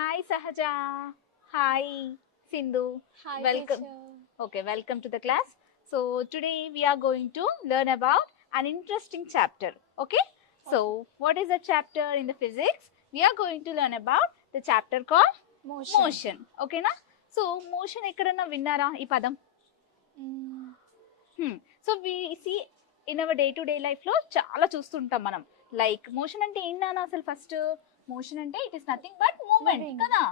Hi Sahaja. Hi Sindhu. Hi, Welcome. teacher. Okay, welcome to the class. So today we are going to learn about an interesting chapter. Okay? Okay. So what is the chapter in the physics? We are going to learn about the chapter called Motion. motion. Okay na? So motion ఎక్కడన్నా విన్నారా ఈ పదం? Mm, so we see in our day to day లైఫ్లో చాలా చూస్తుంటాం మనం. Like motion అంటే ఏంటన్నా అసలు ఫస్ట్ మోషన్ అంటే it is nothing but moment Moving. కదా,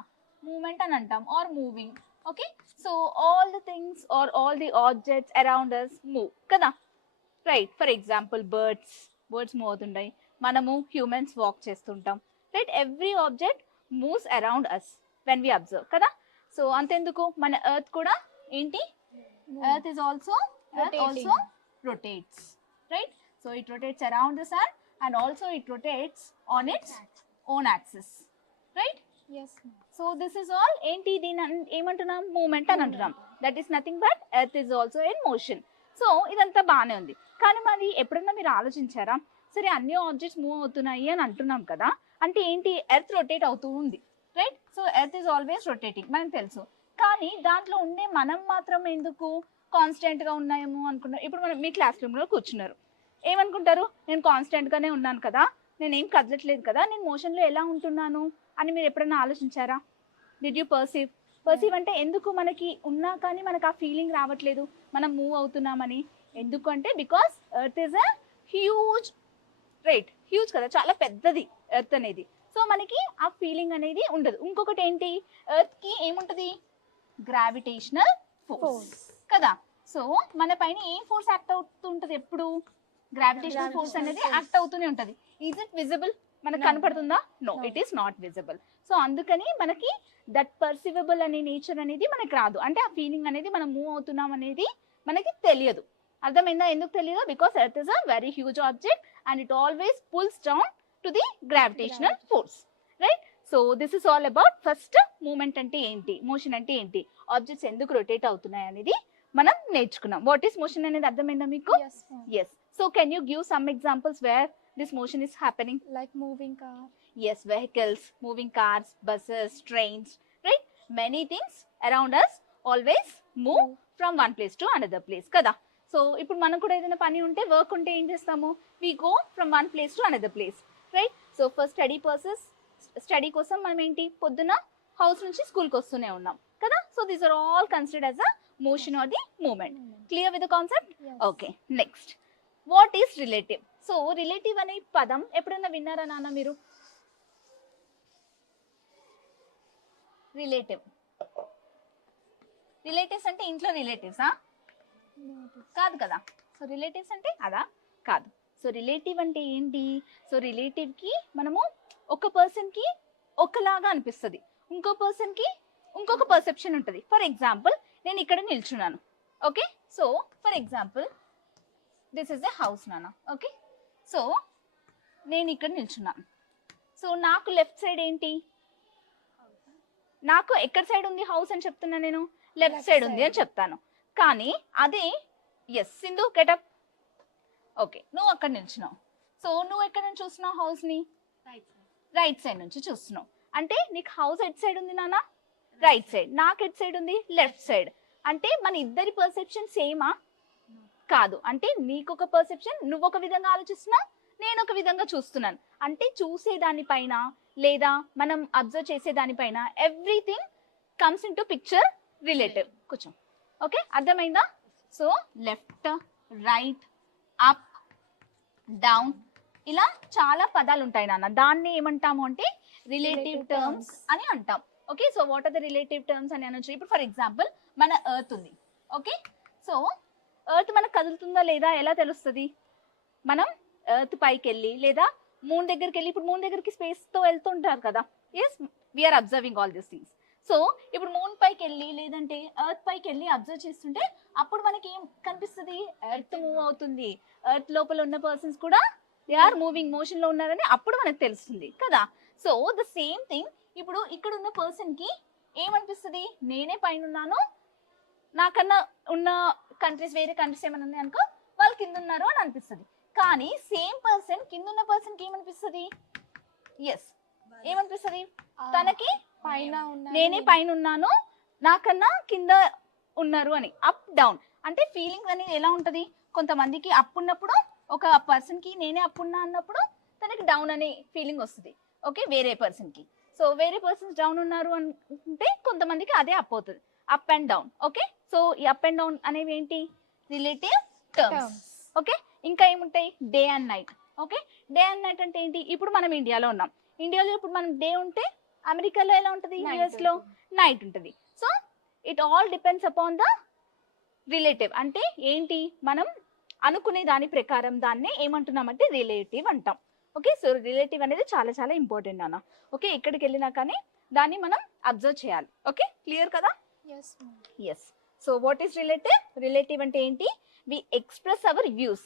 మూమెంట్ అని అంటాం or moving. Okay, so all the things or all the objects around us move కదా, right. For example birds move అవుతుంటాయి, మనము హ్యూమన్స్ వాక్ చేస్తుంటాం, right. Every object moves around us when we observe కదా. So అంతెందుకు మన earth కూడా ఏంటి, Move. earth also rotates, right. So it rotates around the sun and also it rotates on its own axis, right. Yes, ma'am. So this is all ఏంటి, దీని ఏమంటున్నాం, moment అని అంటున్నాం. That is nothing but earth is also in motion. So ఇదంతా బాగానే ఉంది, కానీ మరి ఎప్పుడన్నా మీరు ఆలోచించారా, సరే అన్ని ఆబ్జెక్ట్స్ మూవ్ అవుతున్నాయి అని అంటున్నాం కదా, అంటే ఏంటి, ఎర్త్ రొటేట్ అవుతూ ఉంది, right. So earth is always rotating మనకు తెలుసు, కానీ దాంట్లో ఉండే మనం మాత్రం ఎందుకు కాన్స్టెంట్గా ఉన్నాయేమో అనుకుంటారు. ఇప్పుడు మనం మీ క్లాస్ రూమ్లో కూర్చున్నారు, ఏమనుకుంటారు, నేను కాన్స్టెంట్గానే ఉన్నాను కదా, నేనేం కదలట్లేదు కదా, నేను మోషన్లో ఎలా ఉంటున్నాను అని మీరు ఎప్పుడైనా ఆలోచించారా? డిడ్ యూ పర్సీవ్ అంటే ఎందుకు మనకి ఉన్నా కానీ మనకు ఆ ఫీలింగ్ రావట్లేదు మనం మూవ్ అవుతున్నామని? ఎందుకు అంటే because earth is a huge, right, huge కదా, చాలా పెద్దది ఎర్త్ అనేది. సో మనకి ఆ ఫీలింగ్ అనేది ఉండదు. ఇంకొకటి ఏంటి, ఎర్త్కి ఏముంటుంది, గ్రావిటేషనల్ ఫోర్స్ కదా. సో మన పైన ఏ ఫోర్స్ యాక్ట్ అవుతుంటది ఎప్పుడు, గ్రావిటేషనల్ ఫోర్స్ అనేది యాక్ట్ అవుతూనే ఉంటది. ఈజ్ ఇట్ విజిబుల్, మనకు కనపడుతుందా? No, it is not visible. So అందుకని మనకి దట్ పర్సివబుల్ అనే నేచర్ అనేది మనకి రాదు, అంటే ఆ ఫీలింగ్ అనేది మనం మూవ్ అవుతున్నాం అనేది మనకి తెలియదు. అర్థమైందా ఎందుకు తెలియదు? Because earth is a very huge object and it always pulls down to the gravitational force, right. So this is all about first movement అంటే ఏంటి, మోషన్ అంటే ఏంటి, ఆబ్జెక్ట్స్ ఎందుకు రొటేట్ అవుతున్నాయి అనేది మనం నేర్చుకున్నాం. వాట్ ఈస్ మోషన్ అనేది అర్థమైందా మీకు? Yes, ma'am. Yes. So can you give some examples where this motion is happening? Like moving car. Yes, vehicles, moving cars, buses, trains, right. Many things around us always move from one place to another place కదా. సో ఇప్పుడు మనకు కూడా ఏదైనా పని ఉంటే, work ఉంటే ఏం చేస్తాము, we go from one place to another place, right. So for study కోసం మనం ఏంటి, పొద్దున హౌస్ నుంచి స్కూల్కి వస్తూనే ఉన్నాం కదా. So these are all considered as a motion or the movement. Clear with the concept? Yes. Okay, next what is relative? So relative అనే పదం ఎప్పుడైనా విన్నారా నాన్న మీరు? రిలేటివ్స్ అంటే ఇంట్లో రిలేటివ్సా? కాదు కదా. సో రిలేటివ్స్ అంటే అదా? కాదు. సో రిలేటివ్ అంటే ఏంటి, సో రిలేటివ్కి మనము ఒక పర్సన్కి ఒకలాగా అనిపిస్తుంది, ఇంకో పర్సన్కి ఇంకొక పర్సెప్షన్ ఉంటుంది. ఫర్ ఎగ్జాంపుల్ నేను ఇక్కడ నిల్చున్నాను, okay. So for example this is the house నాన్న, ఓకే. సో నేను ఇక్కడ నిల్చున్నాను, సో నాకు లెఫ్ట్ సైడ్ ఏంటి, నాకు ఎక్కడ సైడ్ ఉంది హౌస్ అని చెప్తున్నా నేను, లెఫ్ట్ సైడ్ ఉంది అని చెప్తాను. కానీ అదే, ఎస్ సింధు గెటప్, ఓకే, నువ్వు అక్కడ నిల్చున్నావు, సో నువ్వు ఎక్కడ నుంచి చూస్తున్నావు హౌస్ని, రైట్ సైడ్ నుంచి చూస్తున్నావు. అంటే నీకు హౌస్ ఎట్ సైడ్ ఉంది నాన్న, రైట్ సైడ్, నాకు ఎట్ సైడ్ ఉంది, లెఫ్ట్ సైడ్. అంటే మన ఇద్దరి పర్సెప్షన్ సేమా? కాదు. అంటే నీకు ఒక పర్సెప్షన్, నువ్వు ఒక విధంగా ఆలోచిస్తున్నావు, నేను ఒక విధంగా చూస్తున్నాను. అంటే చూసేదానిపైన లేదా మనం అబ్జర్వ్ చేసేదానిపైన everything comes into picture relative. కొంచెం ఓకే, అర్థమైందా? So left, right, up, down, ఇలా చాలా పదాలు ఉంటాయి నాన్న. దాన్ని ఏమంటాము అంటే రిలేటివ్ టర్మ్స్ అని అంటాం. Okay, so what are the relative terms అని అనొచ్చు. ఇప్పుడు ఫర్ ఎగ్జాంపుల్ మన ఎర్త్ ఉంది, ఓకే. సో ఎర్త్ మనకు కదులుతుందా లేదా ఎలా తెలుస్తుంది? మనం ఎర్త్ పైకి వెళ్ళి లేదా మూన్ దగ్గరికి వెళ్ళి, ఇప్పుడు మూన్ దగ్గరికి స్పేస్తో వెళ్తుంటారు కదా, yes we are observing all these things. So ఇప్పుడు మూన్ పైకి వెళ్ళి లేదంటే ఎర్త్ పైకి వెళ్ళి అబ్జర్వ్ చేస్తుంటే అప్పుడు మనకి ఏం కనిపిస్తుంది, ఎర్త్ మూవ్ అవుతుంది, ఎర్త్ లోపల ఉన్న పర్సన్స్ కూడా దే ఆర్ మూవింగ్, మోషన్లో ఉన్నారని అప్పుడు మనకు తెలుస్తుంది కదా. సో ద సేమ్ థింగ్, ఇప్పుడు ఇక్కడ ఉన్న పర్సన్కి ఏమనిపిస్తుంది, నేనే పైన ఉన్నాను, నాకన్నా ఉన్న కంట్రీస్, వేరే కంట్రీస్ ఏమైనా ఉన్నాయి అనుకో, వాళ్ళు కింద ఉన్నారు అని అనిపిస్తుంది. కానీ సేమ్ పర్సన్ కింద ఉన్న పర్సన్కి ఏమనిపిస్తుంది, ఎస్ ఏమనిపిస్తుంది తనకి పైన ఉన్నా నేనే పైన ఉన్నాను నాకన్నా కింద ఉన్నారు అని. అప్ డౌన్ అంటే ఫీలింగ్ అనేది ఎలా ఉంటది, కొంతమందికి అప్ ఉన్నప్పుడు ఒక పర్సన్ కి నేనే అప్ ఉన్నా అన్నప్పుడు తనకి డౌన్ అనే ఫీలింగ్ వస్తుంది. ఓకే, వేరే పర్సన్ కి. సో వేరే పర్సన్స్ డౌన్ ఉన్నారు అంటే కొంతమందికి అదే అప్ అవుతుంది, up and down. Okay, so ఈ అప్ అండ్ డౌన్ అనేవి ఏంటి, రిలేటివ్ టర్మ్స్. ఓకే, ఇంకా ఏముంటాయి, day and night. Okay, day and night అంటే ఏంటి, ఇప్పుడు మనం ఇండియాలో ఉన్నాం, ఇండియాలో ఇప్పుడు మనం డే ఉంటే అమెరికాలో ఎలా ఉంటుంది, యుఎస్ లో నైట్ ఉంటుంది. So it all depends upon the relative. అంటే ఏంటి, మనం అనుకునే దాని ప్రకారం దాన్ని ఏమంటున్నామంటే రిలేటివ్ అంటాం. ఓకే, సో రిలేటివ్ అనేది చాలా చాలా ఇంపార్టెంట్ అన్న. ఓకే, ఎక్కడికి వెళ్ళినా కానీ దాన్ని మనం అబ్జర్వ్ చేయాలి. ఓకే, క్లియర్ కదా. Yes yes, so what is relative, relative అంటే ఏంటి, వి ఎక్స్ప్రెస్ అవర్ వ్యూస్.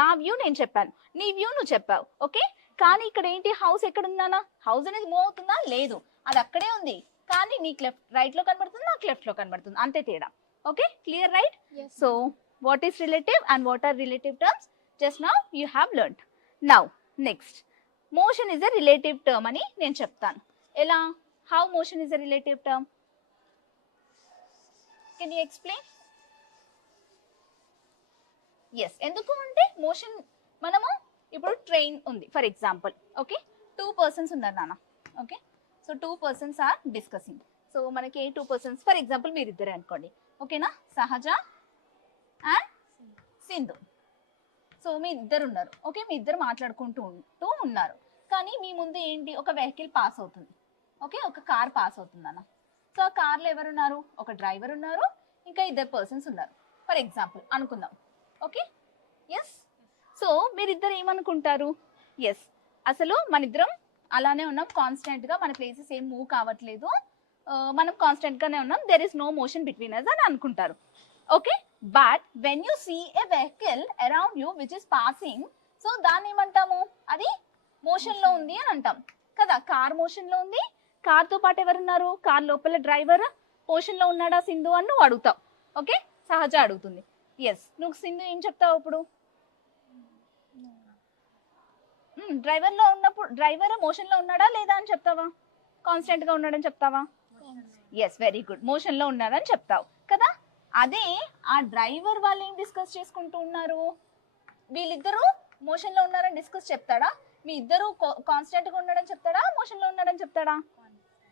నా వ్యూ నేను చెప్పాను, నీ వ్యూ నువ్వు చెప్పావు. ఓకే, కానీ ఇక్కడ ఏంటి, హౌస్ ఎక్కడ ఉందానా, హౌస్ అనేది మూవ్ అవుతుందా, లేదు, అది అక్కడే ఉంది, కానీ నీకు రైట్ లో కనబడుతుంది, నాకు లెఫ్ట్ లో కనబడుతుంది, అంతే తేడా. Okay, clear right. So what is relative and what are relative terms, just now you have learnt. Now next, motion is a relative term అని నేను చెప్తాను. ఎలా, how motion is a relative term, can you explain? yes, ఎందుకు అంటే motion, మనము ఇప్పుడు train ఉంది for example. Okay, 2 persons ఉన్నారు నాన్న. Okay, so 2 persons are discussing. So మనకి 2 persons ఫర్ ఎగ్జాంపుల్ మీరు ఇద్దరే అనుకోండి. ఓకేనా, సహజ అండ్ సింధు. సో మీ ఇద్దరు ఉన్నారు. ఓకే, మీ ఇద్దరు మాట్లాడుకుంటూ ఉన్నారు, కానీ మీ ముందు ఏంటి, ఒక వెహికల్ పాస్ అవుతుంది. ఓకే, ఒక కార్ పాస్ అవుతుంది అన్న. సో ఆ కార్లో ఎవరు ఉన్నారు, ఒక డ్రైవర్ ఉన్నారు, ఇంకా 2 persons ఉన్నారు ఫర్ ఎగ్జాంపుల్ అనుకుందాం. Okay, yes. సో మీరిద్దరు ఏమనుకుంటారు, ఎస్ అసలు మన ఇద్దరం అలానే ఉన్నాం, కాన్స్టెంట్ గా మన ప్లేసెస్ ఏం మూవ్ కావట్లేదు, మనం కాన్స్టెంట్ గానే ఉన్నాం, there is no motion between us అని అనుకుంటారు. Okay, but when you see a vehicle around you which is passing, so దాన్ని ఏమంటాము, అది మోషన్ లో ఉంది అని అంటాం కదా. కార్ మోషన్ లో ఉంది, కార్ తో పాటు ఎవరున్నారు, కార్ లోపల డ్రైవర్ మోషన్ లో ఉన్నాడా సింధు అని నువ్వు అడుగుతావు. ఓకే, సహజ అడుగుతుంది. ఎస్, నువ్వు సింధు ఏం చెప్తావు ఇప్పుడు, డ్రైవర్ లో ఉన్నప్పుడు డ్రైవర్ మోషన్ లో ఉన్నాడా లేదా అని చెప్తావా, కాన్స్టెంట్ గా ఉన్నాడని చెప్తావా. ఎస్, వెరీ గుడ్, మోషన్ లో ఉన్నాడని చెప్తావు కదా. అదే ఆ డ్రైవర్ వాళ్ళు ఏం డిస్కస్ చేసుకుంటూ ఉన్నారు, వీళ్ళిద్దరూ మోషన్ లో ఉన్నారని డిస్కస్ చెప్తాడా, మీ ఇద్దరు కాన్స్టెంట్ గా ఉన్నాడని చెప్తాడా, మోషన్ లో ఉన్నాడని చెప్తాడా,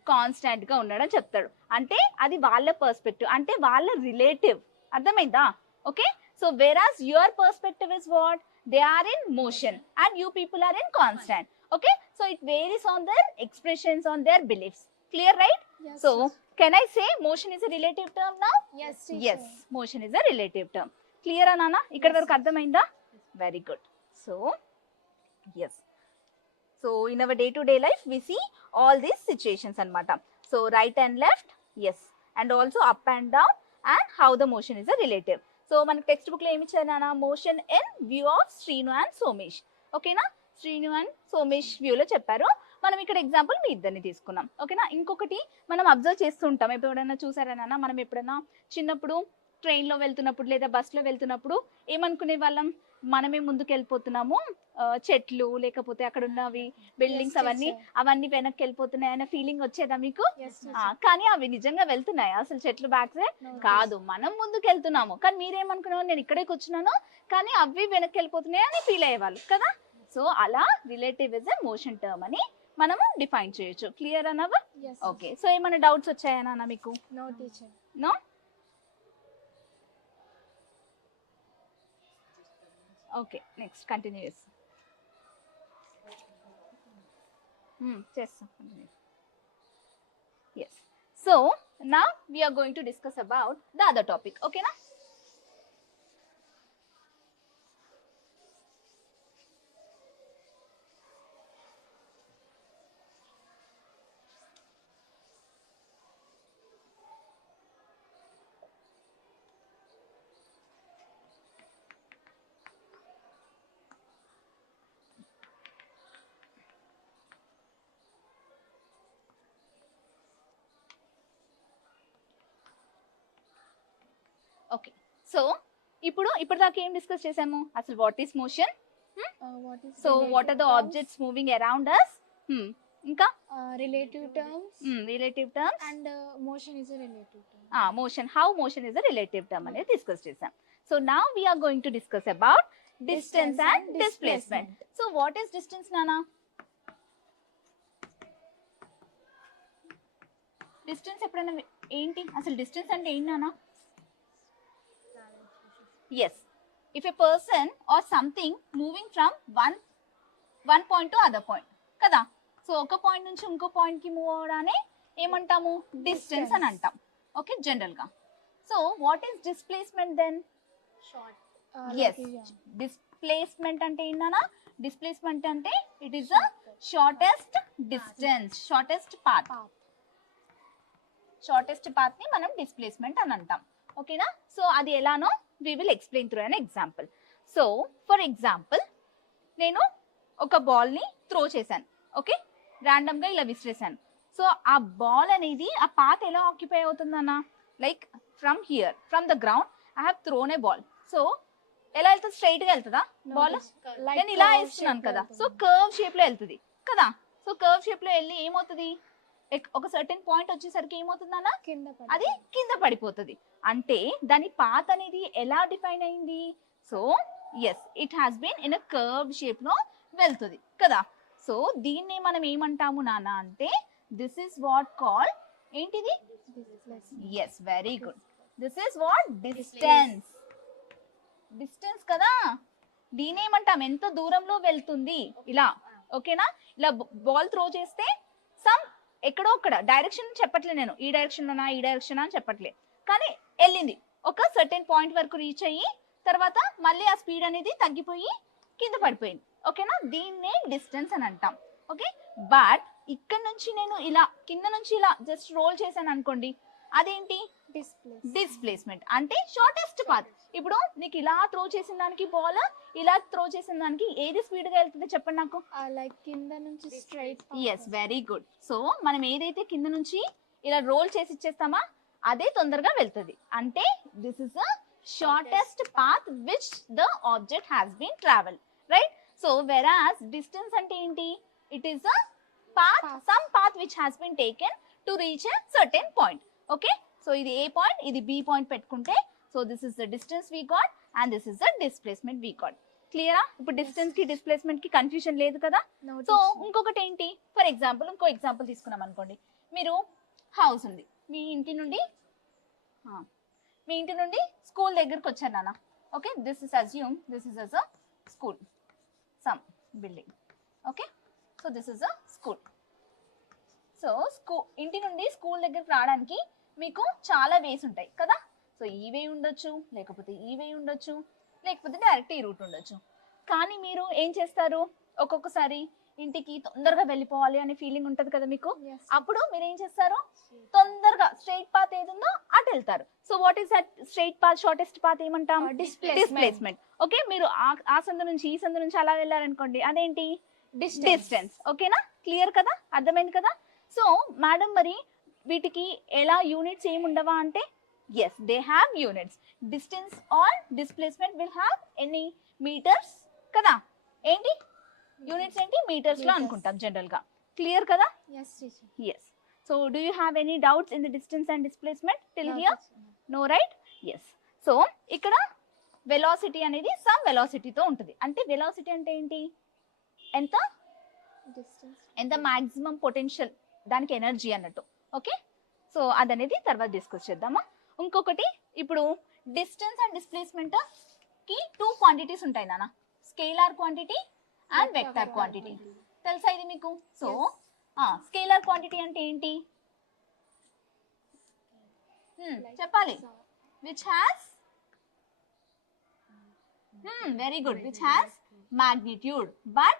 కాన్స్టెంట్ గా ఉన్నాడని చెప్తాడు. అంటే అది వాళ్ళ పర్స్పెక్టివ్, అంటే వాళ్ళ రిలేటివ్. అర్థమైందా. Okay, so whereas your perspective is what, they are in motion and you people are in constant. Okay, so it varies on their expressions, on their beliefs. Clear, right? Yes, so can I say motion is a relative term now? yes Yes, motion is a relative term. Clear anana, ikkada varaku ardhamainda? Very good. So yes, so in our day to day life we see all these situations anamata. So right and left, yes, and also up and down, and how the motion is a relative. So మనకి text book లో ఏమి ఇచ్చారు నాన్న, motion in view of Srinu and Somesh. ఓకేనా, Srinu and Somesh వ్యూలో చెప్పారు. మనం ఇక్కడ ఎగ్జాంపుల్ మీ ఇద్దరిని తీసుకున్నాం. ఓకేనా, ఇంకొకటి మనం అబ్జర్వ్ చేస్తూ ఉంటాం, ఎప్పుడైనా చూసారా నాన్న, మనం ఎప్పుడైనా చిన్నప్పుడు ట్రైన్ లో వెళ్తున్నప్పుడు లేదా బస్ లో వెళ్తున్నప్పుడు ఏమనుకునే వాళ్ళం, మనమే ముందుకు వెళ్ళిపోతున్నాము, చెట్లు లేకపోతే అక్కడ ఉన్నవి బిల్డింగ్స్ అవన్నీ వెనక్కి వెళ్ళిపోతున్నాయి అనే ఫీలింగ్ వచ్చేదా మీకు. కానీ అవి నిజంగా వెళ్తున్నాయా అసలు, చెట్లు బ్యాక్ సైడ్ కాదు, మనం ముందుకు వెళ్తున్నాము, కానీ మీరేమనుకున్నావు, నేను ఇక్కడే కూర్చున్నాను కానీ అవి వెనక్కి వెళ్ళిపోతున్నాయి అని ఫీల్ అయ్యేవాళ్ళు కదా. సో అలా relative is a motion term అని మనము డిఫైన్ చేయొచ్చు. క్లియర్ అన్నవా. ఓకే, సో ఏమైనా డౌట్స్ వచ్చాయా నాన్న మీకు. No teacher. No. Okay, next continue చేస్తాం. yes, so now we are going to discuss about the other topic. Okay na. Okay, so ఇప్పటిదాకా ఏం డిస్కస్ చేసాము, అసలు what is motion, so what are the objects moving around us, ఇంకా relative terms relative terms, and motion is a relative term. Motion, how motion is a relative term అనేది discuss చేసాం. So now we are going to discuss about distance and displacement. So what is distance నానా? Distance ఎప్పుడైనా ఏంటి అసలు? Distance అంటే ఏంటి నానా? Yes, if a person or something moving from one point to other point కదా. సో ఒక పాయింట్ నుంచి ఇంకో పాయింట్ కి మూవ్ అవడానే ఏమంటాము? డిస్టెన్స్ అని అంటాం. ఓకే, జనరల్ గా. So what is displacement then? Short. Yes, displacement అంటే ఏంటన్నా? డిస్ప్లేస్మెంట్ అంటే it is a shortest distance, shortest path. Path. Shortest path ని మనం డిస్ప్లేస్మెంట్ అని అంటాం. ఓకేనా? సో అది ఎలానో we will explain through an example. So for example, నేను ఒక బాల్ ని త్రో చేశాను. ఓకే, ర్యాండమ్ గా ఇలా విసిరేసాను. సో ఆ బాల్ అనేది, ఆ పాత్ ఎలా ఆక్యుపై అవుతుందన్న? Like from here, from the ground I have thrown a ball. So ఎలా వెళ్తుంది? స్ట్రైట్ గా వెళ్తుందా No, బాల్? like నేను ఇలా curve వేస్తున్నాను shape కదా, లో సో వెళ్తుంది. కర్వ్ షేప్ లో వెళ్తుంది కదా. సో కర్వ్ షేప్ లో వెళ్ళి ఏమవుతుంది? ఒక సర్టెన్ పాయింట్ వచ్చేసరికి ఏమవుతుందన్న? కింద పడి. అది కింద పడిపోతుంది. అంటే దాని పాత్ అనేది ఎలా డిఫైన్ అయింది? So yes, it has been in a curve shape లో వెళ్తుంది కదా. సో దీన్ని మనం ఏమంటాము నాన్న అంటే, దిస్ ఇస్ వాట్ కాల్, ఏంటిది? Displacement. Yes, very good. This is what? Distance. Distance కదా. దీని ఏమంటాం? ఎంత దూరంలో వెళ్తుంది ఇలా. ఓకేనా? ఇలా బాల్ త్రో చేస్తే సమ్ ఎక్కడో ఒక్కడ డైరెక్షన్ చెప్పట్లే నేను, ఈ డైరెక్షన్ లోనా ఈ డైరెక్షన్ అని చెప్పట్లే, కానీ వెళ్ళింది ఒక సర్టెన్ పాయింట్ వరకు రీచ్ అయ్యి తర్వాత మళ్ళీ ఆ స్పీడ్ అనేది తగ్గిపోయి కింద పడిపోయింది. ఓకేనా? దీన్నే డిస్టెన్స్ అని అంటాం. ఓకే, బట్ ఇక్కడ నుంచి నేను ఇలా కింద నుంచి ఇలా జస్ట్ రోల్ చేశాను అనుకోండి, అదేంటి? Displacement. డిస్ప్లేస్మెంట్. అంటే షార్టెస్ట్ పాత్. ఇప్పుడు నీకు ఇలా త్రో చేసిన దానికి బాల్, ఇలా త్రో చేసిన దానికి ఏది స్పీడ్ గా వెళ్తుంది చెప్పండి నాకు? Like కింద నుంచి straight path. Yes, very good. So మనం ఏదైతే కింద నుంచి ఇలా రోల్ చేసి ఇచ్చేస్తామా అదే తొందరగా వెళ్తుంది. అంటే this is the shortest path which the object has been travel, right? So whereas distance అంటే ఏంటి? It is a path, some path which has been taken to reach a certain point. Okay, so ఇది A point, ఇది B point పెట్టుకుంటే, so this is the distance we got and this is the displacement we got. క్లియరా? ఇప్పుడు distance కి displacement కి confusion లేదు కదా. No so teacher. ఇంకొకటి ఏంటి? ఫర్ ఎగ్జాంపుల్, ఇంకో ఎగ్జాంపుల్ తీసుకున్నాం అనుకోండి. మీరు హౌస్ ఉంది, మీ ఇంటి నుండి స్కూల్ దగ్గరకు వచ్చారు నాన్న. Okay, this is assume this is as a school, some building. Okay, so this is a school. So ఇంటి నుండి స్కూల్ దగ్గరికి రావడానికి మీకు చాలా వేస్ ఉంటాయి కదా. సో ఈ వే ఉండొచ్చు, లేకపోతే ఈ వే ఉండొచ్చు, లేకపోతే డైరెక్ట్ ఈ రూట్ ఉండొచ్చు. కానీ మీరు ఏం చేస్తారు? ఒక్కొక్కసారి ఇంటికి తొందరగా వెళ్ళిపోవాలి అనే ఫీలింగ్ ఉంటుంది కదా మీకు. Yes. అప్పుడు మీరు ఏం చేస్తారు? తొందరగా స్ట్రైట్ పాత్ ఏది ఉందో అటు వెళ్తారు. So what is that straight path, shortest path ఏమంటాం? డిస్ప్లేస్మెంట్. ఓకే, మీరు ఆ సందు నుంచి ఈ సందు నుంచి అలా వెళ్ళారనుకోండి, అదేంటి? డిస్టెన్స్. ఓకేనా? క్లియర్ కదా, అర్థమైంది కదా. సో మేడం, మరి వీటికి ఎలా యూనిట్స్ ఏమి ఉండవా అంటే, yes, they have units. Distance or displacement will have any meters కదా. ఏంటి యూనిట్స్? ఏంటి? మీటర్స్ లో Meters. అనుకుంటాం జనరల్ గా. క్లియర్ కదా. Yes, teacher. Yes. So do you have any doubts in the distance and displacement till No, here? teacher. No, right? Yes. So ఇక్కడ velocity అనేది some వెలాసిటీతో ఉంటుంది. అంటే వెలాసిటీ అంటే ఏంటి? ఎంత Distance. ఎంత మాక్సిమం పొటెన్షియల్, దానికి ఎనర్జీ అన్నట్టు. ఓకే, సో అదనేది తర్వాత డిస్కస్ చేద్దామా. ఇంకొకటి, ఇప్పుడు డిస్టెన్స్ అండ్ డిస్ప్లేస్మెంట్ కి టూ క్వాంటిటీస్ ఉంటాయి నాన్న, scalar quantity and vector quantity. తెలుసా ఇది మీకు? సో స్కేలార్ క్వాంటిటీ అంటే ఏంటి? చెప్పాలి. Which has, very good, which has magnitude but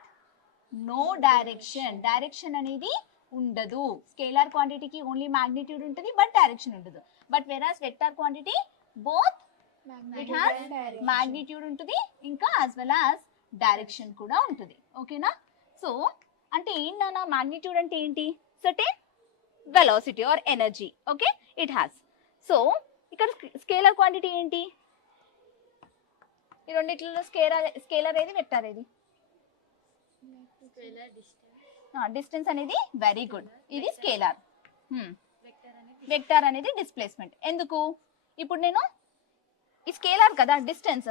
no direction. Direction అనేది ఉండదు. స్కేలార్ క్వాంటిటీకి ఓన్లీ magnitude ఉంటుంది బట్ డైరెక్షన్ ఉండదు. But వెరాస్ vector quantity both it has magnitude ఉంటుంది, ఇంకా యాజ్ వెల్ యాజ్ డైరెక్షన్ కూడా ఉంటుంది. ఓకేనా? సో అంటే ఏంటన్నా, magnitude అంటే ఏంటి? Certain velocity or energy. Okay, it has. So ఇక్కడ స్కేలార్ క్వాంటిటీ ఏంటి? ఈ రెండిట్లలో స్కేలార్ ఏది, వెక్టార్ ఏది? డిస్టెన్స్ అనేది వెరీ గుడ్, ఇది స్కేలార్. వెక్టార్ అనేది డిస్ప్లేస్మెంట్. ఎందుకు? ఇప్పుడు నేను ఈ స్కేలార్ కదా డిస్టెన్స్,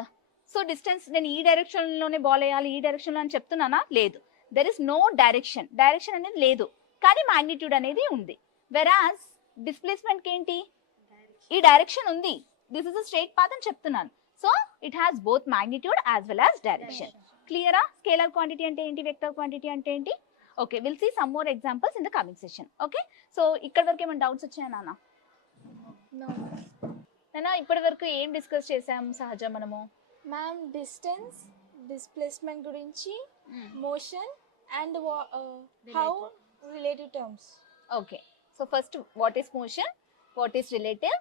సో డిస్టెన్స్ నేను ఈ డైరెక్షన్ లోనే బాల్ వేయాలి, ఈ డైరెక్షన్ లో అని చెప్తున్నానా? లేదు. There is no direction, direction అనేది లేదు, కానీ మాగ్నిట్యూడ్ అనేది ఉంది. వెరాజ్ డిస్ప్లేస్మెంట్ కి ఏంటి? ఈ డైరెక్షన్ ఉంది, this is a straight path అని చెప్తున్నాను. So it has both magnitude as well as direction. క్లియరా? స్కేలార్ క్వాంటిటీ అంటే ఏంటి, వెక్టర్ క్వాంటిటీ అంటే ఏంటి? Okay, will see some more examples in the coming session. Okay, so ఇక్కడ వరకు ఏమైనా డౌట్స్ వచ్చాయా నాన్న? No. నాన్న ఇప్పటి వరకు ఏం డిస్కస్ చేసాం సహజ మనము? మ్యామ్ డిస్టెన్స్, డిస్ప్లేస్మెంట్ గురించి, motion and how relative terms. Okay, so first what is motion, what is relative,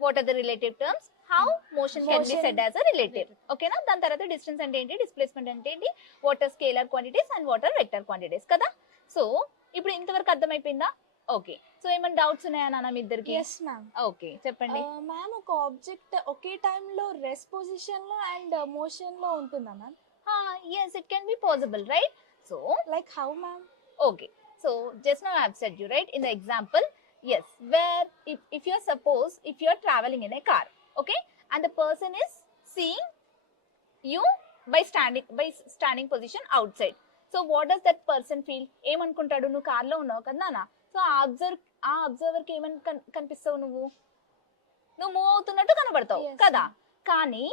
what are the relative terms, how motion can be said as a relative. ఓకేనా? దాని తర్వాత distance అంటే ఏంటి, displacement అంటే ఏంటి, what are scalar quantities and what are vector quantities కదా. సో ఇప్పుడు ఇంతవరకు అర్థమైపోయిందా? ఓకే, సో ఏమైనా డౌట్స్ ఉన్నాయా నాన్న మీ ఇద్దరికి? Yes ma'am. ఓకే, చెప్పండి. మ్యామ్ ఒక ఆబ్జెక్ట్ ఒకే టైంలో రెస్ట్ పొజిషన్ లో అండ్ మోషన్ లో ఉంటుందా ma'am? Yes, it can be possible, right? So like how ma'am? okay, so just now I have said you, right, in the example, yes, where if you're suppose if you're traveling in a car, okay, and the person is seeing you by standing position outside, so what does that person feel? ఏం అనుకుంటాడు? నువ్వు car లో ఉన్నావు కదా నాన్న, so ఆ observer కి ఏమని కనిపిస్తావు? నువ్వు మూవ్ అవుతున్నట్టు కనబడతావు Yes. కదా. కానీ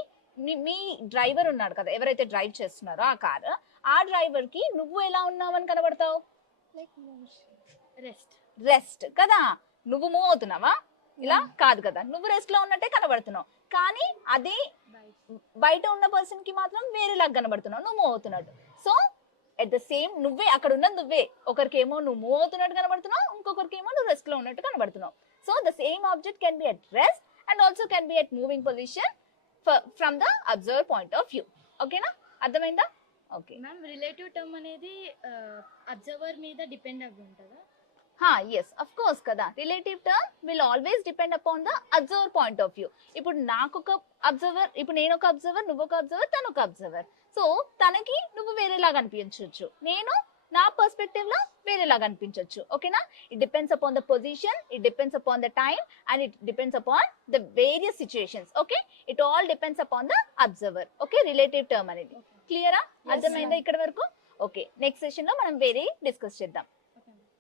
మీ డ్రైవర్ ఉన్నాడు కదా, ఎవరైతే డ్రైవ్ చేస్తున్నారో ఆ కార్, ఆ డ్రైవర్ కి నువ్వు ఎలా ఉన్నావని కనబడతావు? లైక్ మోషన్, రెస్ట్ కదా. నువ్వు మూవ్ అవుతున్నావా? ఇలా కాదు కదా, నువ్వు రెస్ట్ లో ఉన్నట్టే కనబడుతున్నావు. కానీ అదే బయట ఉన్న పర్సన్ కి మాత్రం వేరేలాగా కనబడుతున్నావు, నువ్వు మూవ్ అవుతున్నట్టు. సో ఎట్ ద సేమ్ నువ్వే అక్కడ ఉన్నది నువ్వే, ఒకరికేమో నువ్వు మూవ్ అవుతున్నట్టు కనబడుతున్నావు, ఇంకొకరికేమో నువ్వు రెస్ట్ లో ఉన్నట్టు కనబడుతున్నావు. So the same object can be at rest and also can be at moving position from the observer point of view. ఓకేనా? అర్థమైందా? ఓకే మ్యామ్, రిలేటివ్ టర్మ్ అనేది అబ్జర్వర్ మీద డిపెండ్ అవి ఉంటుందా? ఎస్ అఫ్ కోర్స్ కదా. Relative term will always depend upon the observer point of view. ఇప్పుడు నాకు ఒక అబ్జర్వర్, ఇప్పుడు నేను ఒక అబ్జర్వర్, నువ్వు ఒక అబ్జర్వర్, తను ఒక అబ్జర్వర్. సో తనకి నువ్వు వేరేలాగా అనిపించవచ్చు, నేను నా పర్స్పెక్టివ్ లో వేరేలాగా అనిపించవచ్చు. ఓకేనా? It depends upon the position, it depends upon the time and it depends upon the various situations. Okay, it all depends upon the observer. Okay, relative term అనేది. క్లియరా? అర్థమైందా ఇక్కడ వరకు? ఓకే, నెక్స్ట్ సెషన్ లో మనం వేరే డిస్కస్ చేద్దాం.